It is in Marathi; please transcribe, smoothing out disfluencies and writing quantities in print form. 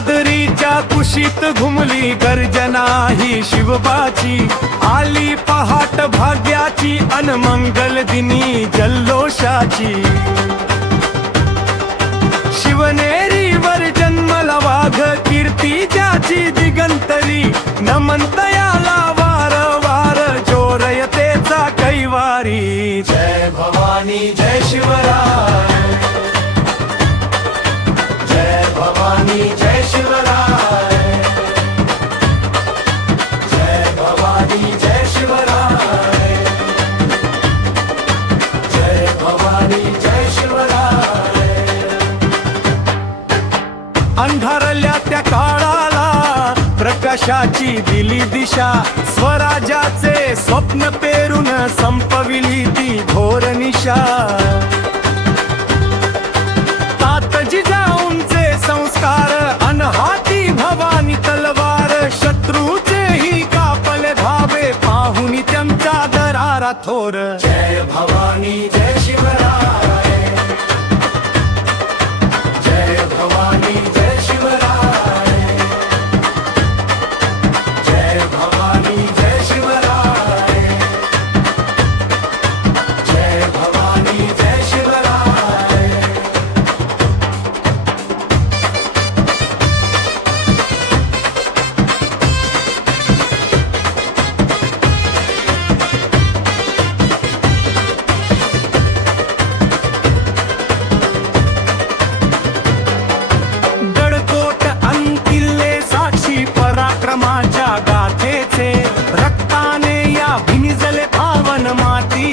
दादरीच्या कुशीत घुमली गर्जना ही शिवबाची, आली पहाट भाग्याची अन मंगल दिनी जल्लोषाची। शिवनेरीवर जन्मला वाघ कीर्ती ज्याची दिगंतरी, नमनतयाला वार वार जोरयतेचा कैवारी। जय भवानी जय शिवराय, जय भवानी जय शिवराय, जय भवानी जय शिवराय, जय भवानी जय शिवराय। अंधारल्या त्या काळाला प्रकाशाची दिली दिशा, स्वराज्याचे स्वप्न पेरून संपविली ती घोर निशा। तातजी जाऊंचे संस्कार अन हाती भवानी तलवार, शत्रूचेही कापले धावे पाहुनी त्यांचा दरारा थोर। जय भवानी जय शिवराय, जय भवानी जय शिवराय, जय भवानी जय शिवराय, जय भवानी जय शिवराय। गडकोट अंकिल्ले साक्षी पराक्रमाच्या गाथेचे, रक्ताने या भिनिजले पावन माती।